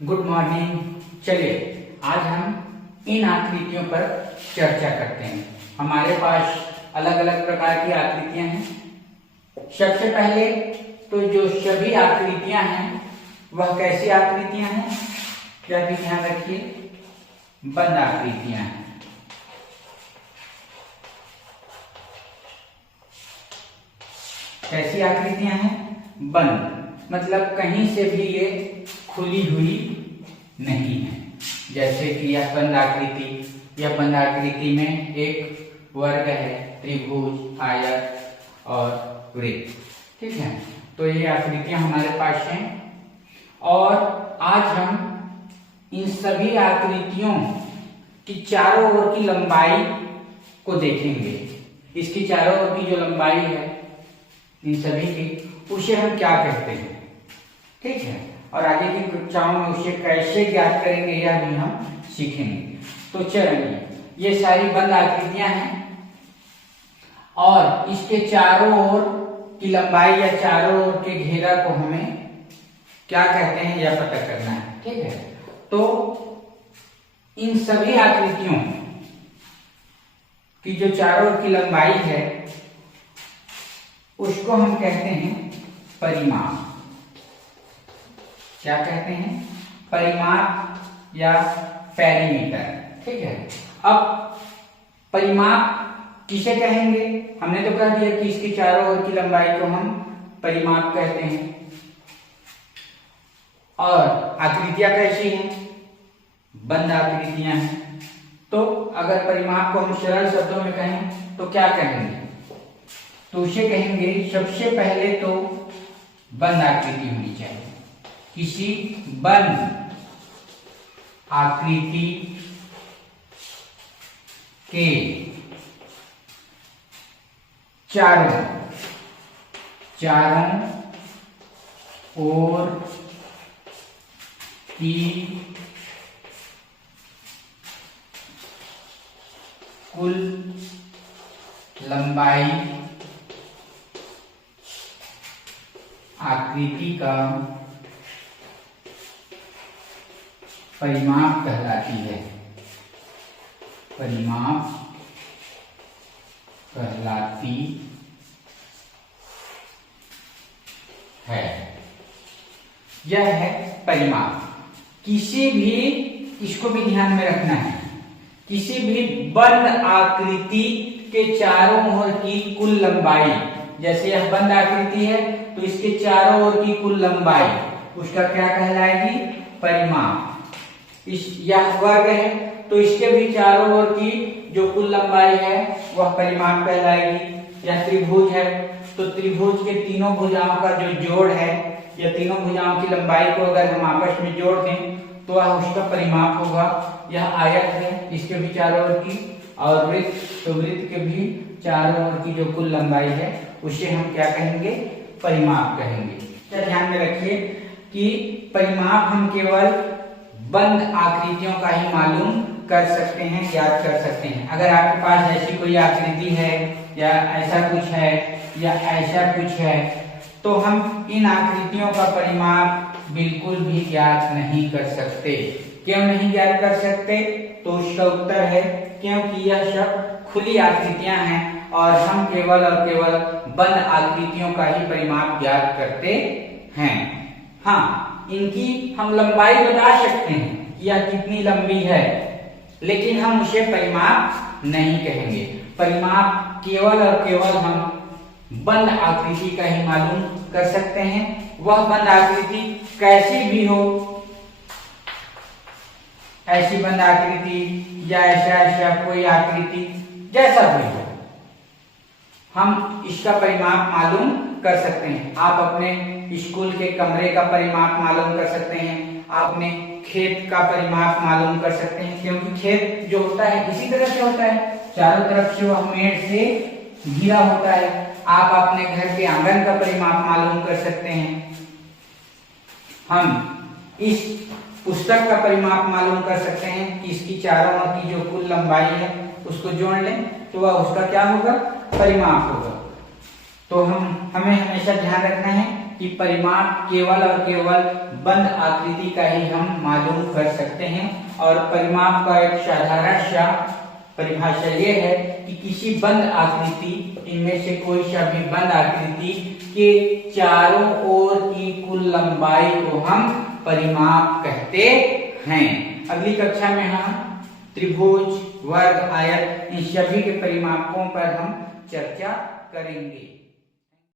Good morning. चलिए आज हम इन आकृतियों पर चर्चा करते हैं। हमारे पास अलग अलग प्रकार की आकृतियां हैं। सबसे पहले तो जो सभी आकृतियां हैं वह कैसी आकृतियां हैं, क्या भी ध्यान रखिए, बंद आकृतियां हैं। कैसी आकृतियां हैं? बंद, मतलब कहीं से भी ये खुली हुई नहीं है। जैसे कि यह बंद आकृति, यह बंद आकृति में एक वर्ग है, त्रिभुज, आयत और वृत्त। ठीक है, तो ये आकृतियां हमारे पास हैं और आज हम इन सभी आकृतियों की चारों ओर की लंबाई को देखेंगे। इसकी चारों ओर की जो लंबाई है इन सभी की, उसे हम क्या कहते हैं। ठीक है, और आगे की कक्षाओं में उसे कैसे ज्ञात करेंगे यह भी हम सीखेंगे। तो चलिए, ये सारी बंद आकृतियां हैं और इसके चारों ओर की लंबाई या चारों ओर के घेरा को हमें क्या कहते हैं यह पता करना है। ठीक है, तो इन सभी आकृतियों की जो चारों ओर की लंबाई है उसको हम कहते हैं परिमाप। क्या कहते हैं? परिमाप या पेरीमीटर। ठीक है, अब परिमाप किसे कहेंगे? हमने तो कह दिया कि इसकी चारों ओर की लंबाई को हम परिमाप कहते हैं। और आकृतियां कैसी हैं? बंद आकृतियां हैं। तो अगर परिमाप को हम सरल शब्दों में कहें तो क्या कहेंगे? तो उसे कहेंगे, सबसे पहले तो बंद आकृति होनी चाहिए। किसी बंद आकृति के चारों ओर की कुल लंबाई आकृति का परिमाप कहलाती है। परिमाप कहलाती है। यह है परिमाप। किसी भी, इसको भी ध्यान में रखना है, किसी भी बंद आकृति के चारों ओर की कुल लंबाई, जैसे यह बंद आकृति है तो इसके चारों ओर की कुल लंबाई उसका क्या कहलाएगी? परिमाप। यह वर्ग है तो इसके भी चारों ओर की जो कुल लंबाई है वह परिमाप कहलाएगी। यह त्रिभुज है तो त्रिभुज के तीनों भुजाओं का जो जोड़ है या तीनों भुजाओं की लंबाई को अगर हम आपस में जोड़ दें तो वह उसका परिमाप होगा। यह आयत है, इसके भी चारों ओर की, और वृत्त, तो वृत्त के भी चारों ओर की जो कुल लंबाई है उसे हम क्या कहेंगे? परिमाप कहेंगे। क्या ध्यान में रखिए कि परिमाप हम केवल बंद आकृतियों का ही मालूम कर सकते हैं, ज्ञात कर सकते हैं। अगर आपके पास ऐसी कोई आकृति है या ऐसा कुछ है या ऐसा कुछ है तो हम इन आकृतियों का परिमाप बिल्कुल भी ज्ञात नहीं कर सकते। क्यों नहीं ज्ञात कर सकते? तो उसका उत्तर है क्योंकि यह सब खुली आकृतियां हैं और हम केवल और केवल बंद आकृतियों का ही परिमाप ज्ञात करते हैं। हाँ, इनकी हम लंबाई बता सकते हैं कि यह कितनी लंबी है, लेकिन हम उसे परिमाप नहीं कहेंगे। परिमाप केवल और केवल हम बंद आकृति का ही मालूम कर सकते हैं। वह बंद आकृति कैसी भी हो, ऐसी बंद आकृति या ऐसा कोई आकृति जैसा भी हो, हम इसका परिमाप मालूम कर सकते हैं। आप अपने स्कूल के कमरे का परिमाप मालूम कर सकते हैं, आप अपने खेत का परिमाप मालूम कर सकते हैं, क्योंकि खेत जो होता है इसी तरह से होता है, चारों तरफ से वह मेड़ से घिरा होता है। आप अपने घर के आंगन का परिमाप मालूम कर सकते हैं। हम इस पुस्तक का परिमाप मालूम कर सकते हैं कि इसकी चारों ओर की जो कुल लंबाई है उसको जोड़ लें तो वह उसका क्या होगा? परिमाप होगा। तो हमें हमेशा ध्यान रखना है कि परिमाप केवल और केवल बंद आकृति का ही हम मालूम कर सकते हैं। और परिमाप का एक साधारण सा परिभाषा ये है कि किसी बंद आकृति, इनमें से कोई सा भी बंद आकृति के चारों ओर की कुल लंबाई को हम परिमाप कहते हैं। अगली कक्षा में हम त्रिभुज, वर्ग, आयत इन सभी के परिमापों पर हम चर्चा करेंगे।